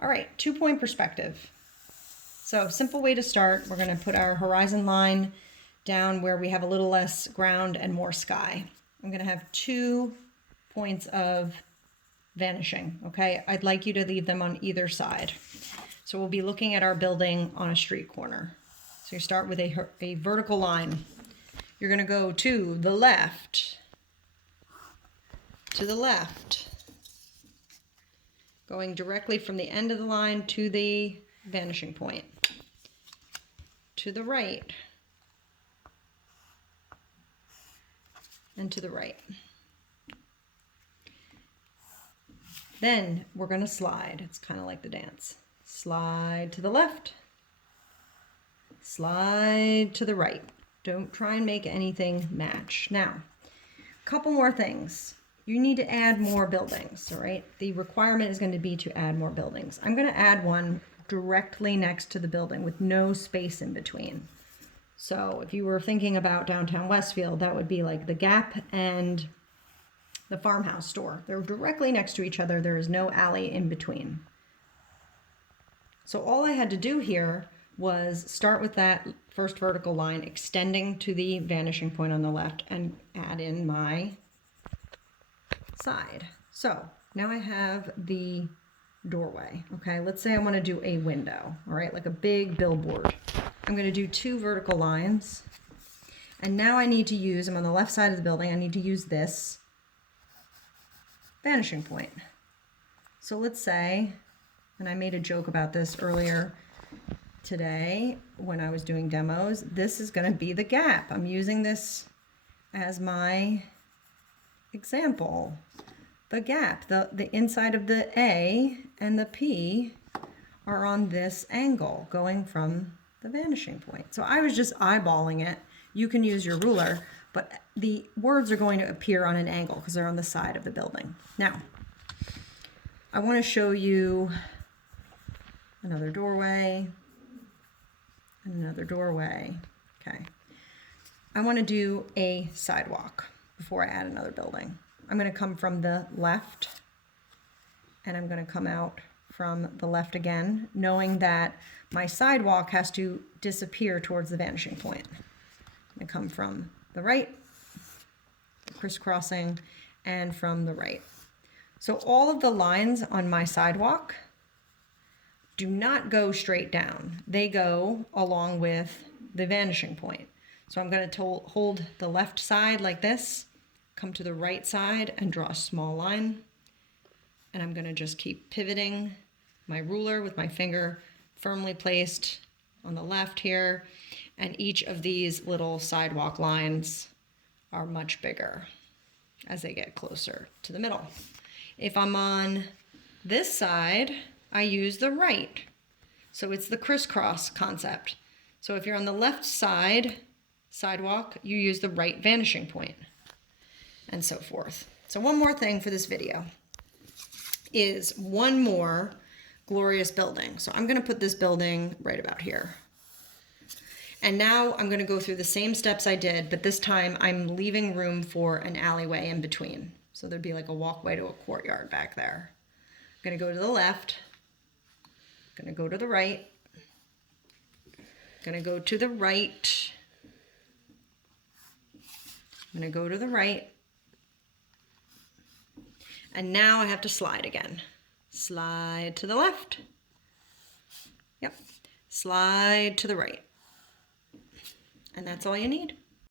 All right, 2-point perspective. So simple way to start, we're going to put our horizon line down where we have a little less ground and more sky. I'm going to have 2 points of vanishing, okay? I'd like you to leave them on either side. So we'll be looking at our building on a street corner. So you start with a vertical line. You're going to go to the left, going directly from the end of the line to the vanishing point. To the right, and to the right. Then we're going to slide. It's kind of like the dance. Slide to the left, slide to the right. Don't try and make anything match. Now, a couple more things. You need to add more buildings, all right? The requirement is going to be to add more buildings. I'm going to add one directly next to the building with no space in between. So if you were thinking about downtown Westfield, that would be like the Gap and the Farmhouse store. They're directly next to each other. There is no alley in between. So all I had to do here was start with that first vertical line extending to the vanishing point on the left and add in my side. So now I have the doorway. Okay, let's say I want to do a window, all right, like a big billboard. I'm going to do 2 vertical lines. And now I need to use, I'm on the left side of the building, I need to use this vanishing point. So let's say, and I made a joke about this earlier today when I was doing demos, this is going to be the Gap. I'm using this as my example. The Gap, the inside of the A and the P are on this angle going from the vanishing point. So I was just eyeballing it. You can use your ruler, but the words are going to appear on an angle because they're on the side of the building. Now, I want to show you another doorway and another doorway. Okay. I want to do a sidewalk before I add another building. I'm going to come from the left and I'm going to come out from the left again, knowing that my sidewalk has to disappear towards the vanishing point. I'm going to come from the right, crisscrossing, and from the right. So all of the lines on my sidewalk do not go straight down. They go along with the vanishing point. So I'm going to hold the left side like this, come to the right side and draw a small line. And I'm going to just keep pivoting my ruler with my finger firmly placed on the left here. And each of these little sidewalk lines are much bigger as they get closer to the middle. If I'm on this side, I use the right. So it's the crisscross concept. So if you're on the left side sidewalk, you use the right vanishing point, and so forth. So one more thing for this video is one more glorious building. So I'm going to put this building right about here. And now I'm going to go through the same steps I did, but this time I'm leaving room for an alleyway in between. So there'd be like a walkway to a courtyard back there. I'm going to go to the left. I'm going to go to the right. I'm going to go to the right. I'm going to go to the right. And now I have to slide again. Slide to the left. Yep. Slide to the right. And that's all you need.